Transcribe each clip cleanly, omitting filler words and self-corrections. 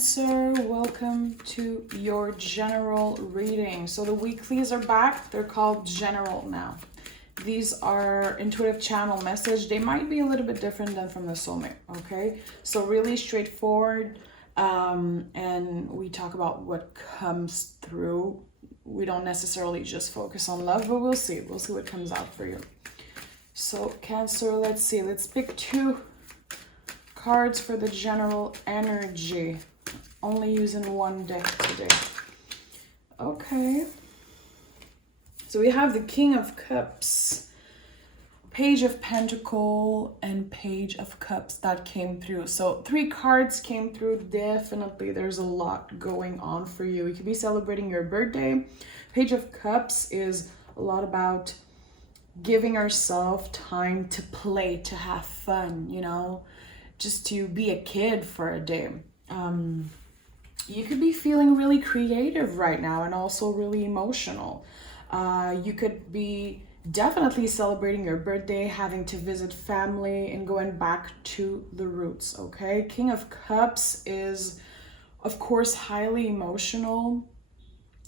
Cancer, welcome to your general reading. So the weeklies are back. They're called general now. These are intuitive channel message. They might be a little bit different than from the soulmate, okay? So really straightforward, and we talk about what comes through. We don't necessarily just focus on love, but we'll see. We'll see what comes out for you. So Cancer, let's see. Let's pick 2 cards for the general energy. Only using one deck today. Okay. So we have the King of Cups, Page of Pentacle, and Page of Cups that came through. So 3 cards came through. Definitely there's a lot going on for you. You could be celebrating your birthday. Page of Cups is a lot about giving ourselves time to play, to have fun, you know, just to be a kid for a day. You could be feeling really creative right now and also really emotional. You could be definitely celebrating your birthday, having to visit family and going back to the roots, okay? King of Cups is, of course, highly emotional.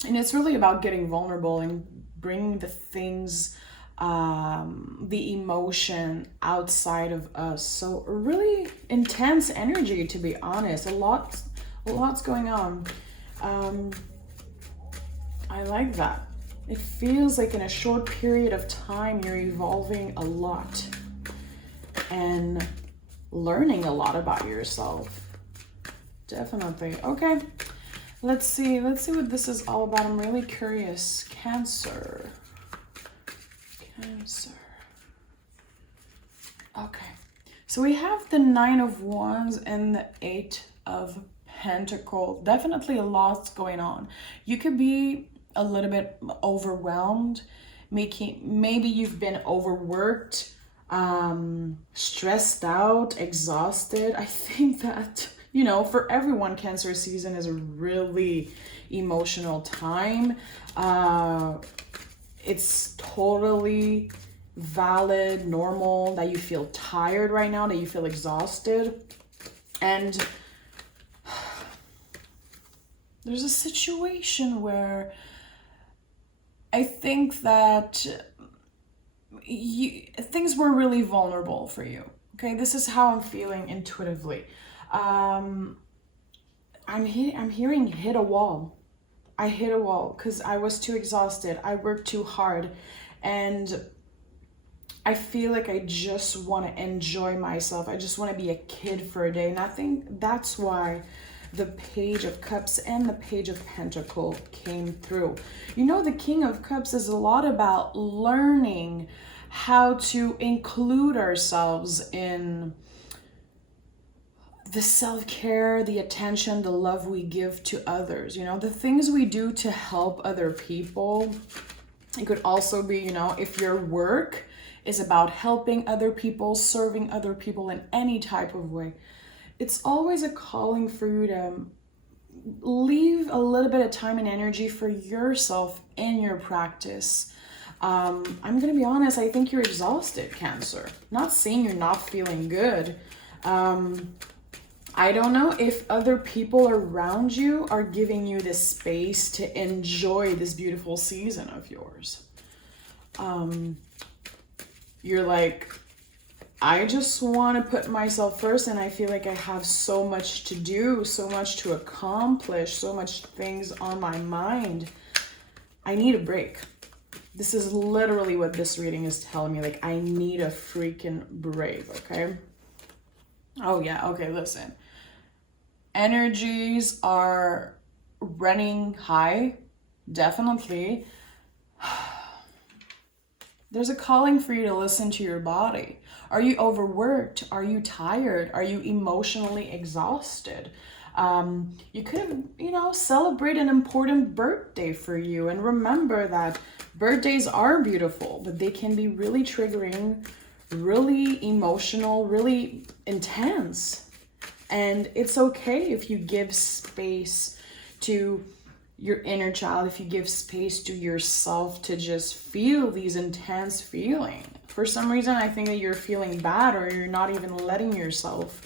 And it's really about getting vulnerable and bringing the things, the emotion outside of us. So really intense energy, to be honest. A lot's going on. I like that. It feels like in a short period of time you're evolving a lot and learning a lot about yourself. Definitely. Okay, let's see what this is all about. I'm really curious. Cancer. Okay, so we have the 9 of Wands and the 8 of Pentacles. Definitely a lot's going on. You could be a little bit overwhelmed. Maybe you've been overworked, stressed out, exhausted. I think that, you know, for everyone, Cancer season is a really emotional time. It's totally valid, normal that you feel tired right now, that you feel exhausted. And there's a situation where I think that things were really vulnerable for you. Okay, this is how I'm feeling intuitively. I'm hearing hit a wall. I hit a wall because I was too exhausted. I worked too hard, and I feel like I just want to enjoy myself. I just want to be a kid for a day. And I think that's why the Page of Cups and the Page of Pentacles came through. You know, the King of Cups is a lot about learning how to include ourselves in the self-care, the attention, the love we give to others, you know, the things we do to help other people. It could also be, you know, if your work is about helping other people, serving other people in any type of way, it's always a calling for you to leave a little bit of time and energy for yourself in your practice. I'm gonna be honest, I think you're exhausted, Cancer. Not saying you're not feeling good. I don't know if other people around you are giving you the space to enjoy this beautiful season of yours. You're like, I just want to put myself first, and I feel like I have so much to do, so much to accomplish, so much things on my mind. I need a break. This is literally what this reading is telling me. Like, I need a freaking break, okay? Oh yeah, okay, listen. Energies are running high, definitely. There's a calling for you to listen to your body. Are you overworked? Are you tired? Are you emotionally exhausted? You could have, you know, celebrate an important birthday for you. And remember that birthdays are beautiful, but they can be really triggering, really emotional, really intense. And it's okay if you give space to your inner child, if you give space to yourself to just feel these intense feelings. For some reason, I think that you're feeling bad, or you're not even letting yourself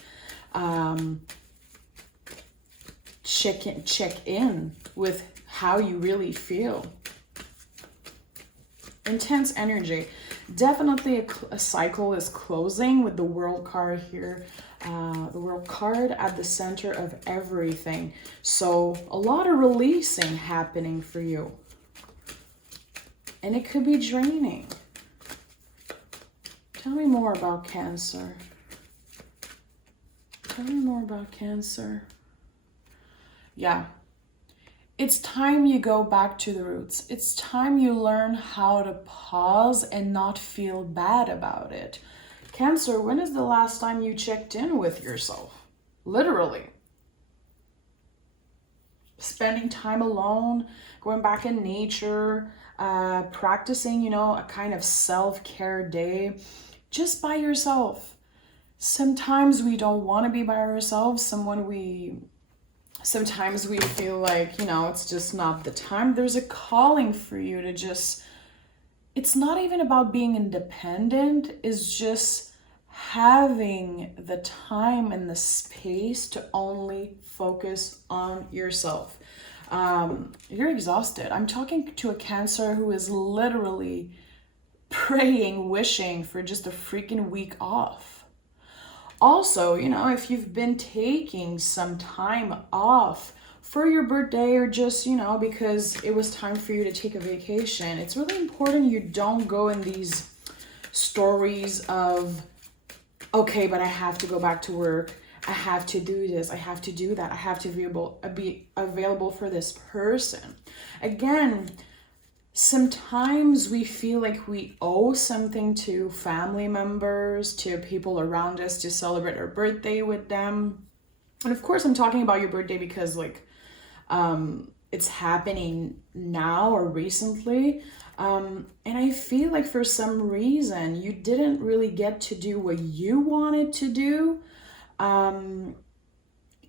check in with how you really feel. Intense energy. Definitely a cycle is closing with the World card here. The World card at the center of everything. So a lot of releasing happening for you. And it could be draining. Tell me more about Cancer. Tell me more about Cancer. Yeah. It's time you go back to the roots. It's time you learn how to pause and not feel bad about it. Cancer, when is the last time you checked in with yourself? Literally. Spending time alone, going back in nature, practicing, you know, a kind of self-care day just by yourself. Sometimes we don't want to be by ourselves. Sometimes we feel like, you know, it's just not the time. There's a calling for you to just, it's not even about being independent. It's just having the time and the space to only focus on yourself. You're exhausted. I'm talking to a Cancer who is literally praying, wishing for just a freaking week off. Also, you know, if you've been taking some time off for your birthday or just, you know, because it was time for you to take a vacation, it's really important you don't go in these stories of, okay, but I have to go back to work. I have to do this. I have to do that. I have to be available for this person. Again, sometimes we feel like we owe something to family members, to people around us to celebrate our birthday with them. And of course, I'm talking about your birthday because like it's happening now or recently. And I feel like for some reason you didn't really get to do what you wanted to do.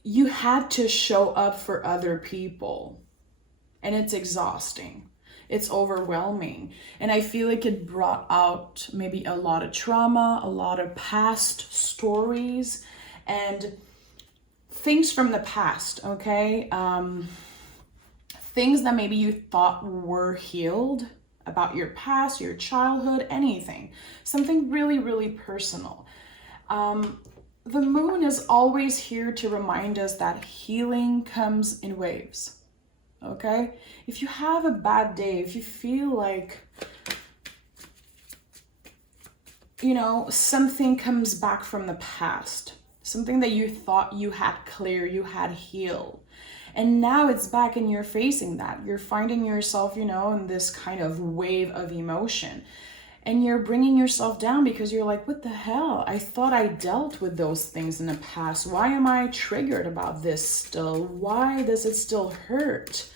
You had to show up for other people, and it's exhausting. It's overwhelming. And I feel like it brought out maybe a lot of trauma, a lot of past stories and things from the past, okay? Things that maybe you thought were healed about your past, your childhood, anything. Something really, really personal. The moon is always here to remind us that healing comes in waves. Okay? If you have a bad day, if you feel like, you know, something comes back from the past, something that you thought you had clear, you had healed, and now it's back and you're facing that. You're finding yourself, you know, in this kind of wave of emotion. And you're bringing yourself down because you're like, what the hell? I thought I dealt with those things in the past. Why am I triggered about this still? Why does it still hurt?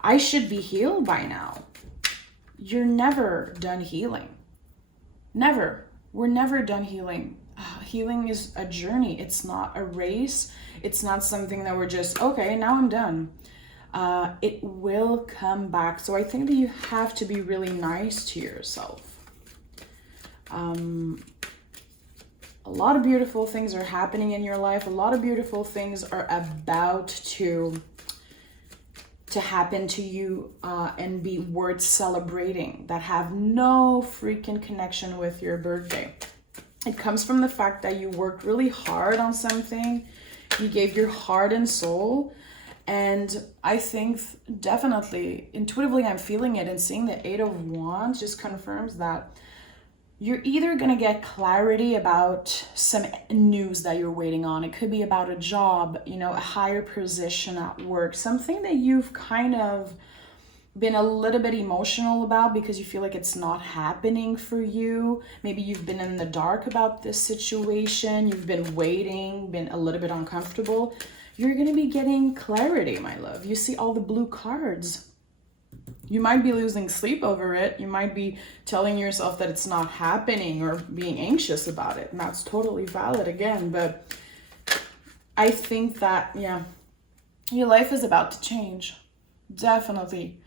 I should be healed by now. You're never done healing. Never. We're never done healing. Healing is a journey. It's not a race. It's not something that we're just, okay, now I'm done. It will come back. So I think that you have to be really nice to yourself. A lot of beautiful things are happening in your life. A lot of beautiful things are about to happen to you and be worth celebrating, that have no freaking connection with your birthday. It comes from the fact that you worked really hard on something. You gave your heart and soul. And I think definitely, intuitively, I'm feeling it, and seeing the 8 of Wands just confirms that you're either going to get clarity about some news that you're waiting on. It could be about a job, you know, a higher position at work, something that you've kind of been a little bit emotional about because you feel like it's not happening for you. Maybe you've been in the dark about this situation. You've been waiting, been a little bit uncomfortable. You're going to be getting clarity, my love. You see all the blue cards. You might be losing sleep over it. You might be telling yourself that it's not happening or being anxious about it. And that's totally valid again. But I think that, yeah, your life is about to change. Definitely.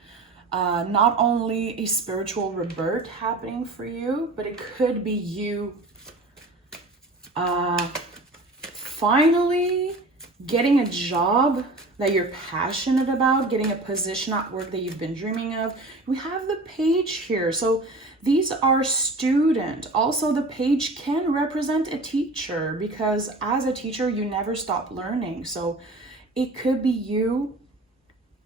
Not only a spiritual rebirth happening for you, but it could be you finally getting a job that you're passionate about, getting a position at work that you've been dreaming of. We have the page here. So these are student. Also, the page can represent a teacher, because as a teacher, you never stop learning. So it could be you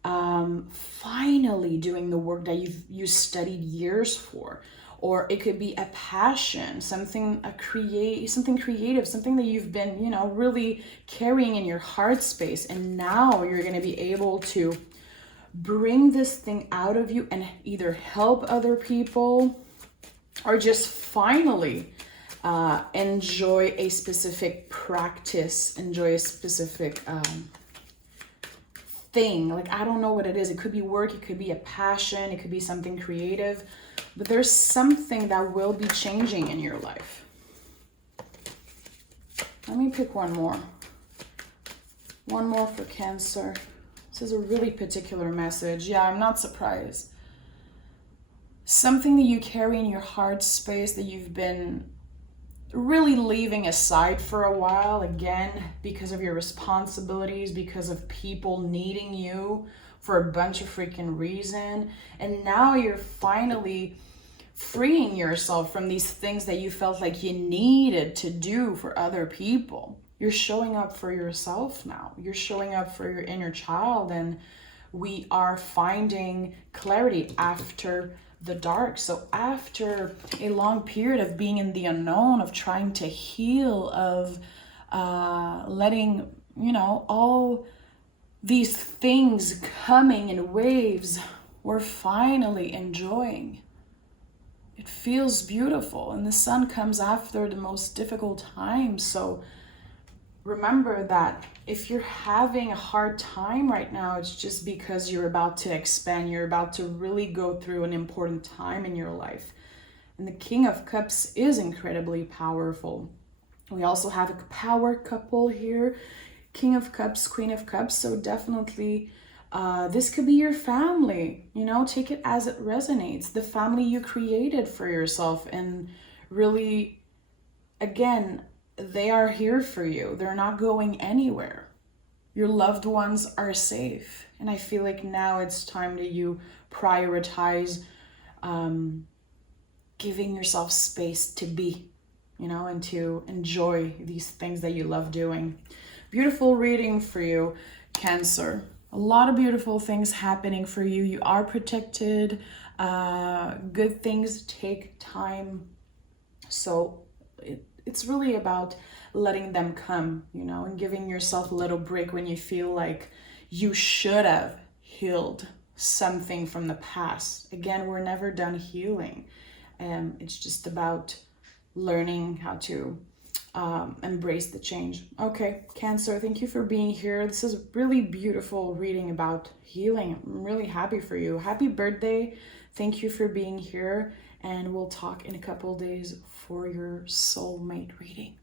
finally doing the work that you studied years for. Or it could be a passion, something creative, something that you've been, really carrying in your heart space. And now you're going to be able to bring this thing out of you and either help other people or just finally enjoy a specific practice, enjoy a specific thing. Like, I don't know what it is. It could be work, it could be a passion, it could be something creative. But there's something that will be changing in your life. Let me pick one more. One more for Cancer. This is a really particular message. Yeah, I'm not surprised. Something that you carry in your heart space that you've been really leaving aside for a while, again, because of your responsibilities, because of people needing you for a bunch of freaking reason. And now you're finally freeing yourself from these things that you felt like you needed to do for other people. You're showing up for yourself now. You're showing up for your inner child, and we are finding clarity after the dark. So after a long period of being in the unknown, of trying to heal, of letting, all these things coming in waves, we're finally enjoying. It feels beautiful, and the sun comes after the most difficult times. So remember that if you're having a hard time right now, it's just because you're about to expand. You're about to really go through an important time in your life. And the King of Cups is incredibly powerful. We also have a power couple here. King of Cups, Queen of Cups. So definitely this could be your family. Take it as it resonates. The family you created for yourself. And really, again, they are here for you. They're not going anywhere. Your loved ones are safe. And I feel like now it's time that you prioritize giving yourself space to be, and to enjoy these things that you love doing. Beautiful reading for you, Cancer. A lot of beautiful things happening for you. You are protected. Good things take time. So it's really about letting them come, and giving yourself a little break when you feel like you should have healed something from the past. Again, we're never done healing. It's just about learning how to embrace the change. Okay, Cancer, thank you for being here. This is a really beautiful reading about healing. I'm really happy for you. Happy birthday. Thank you for being here, and we'll talk in a couple days for your soulmate reading.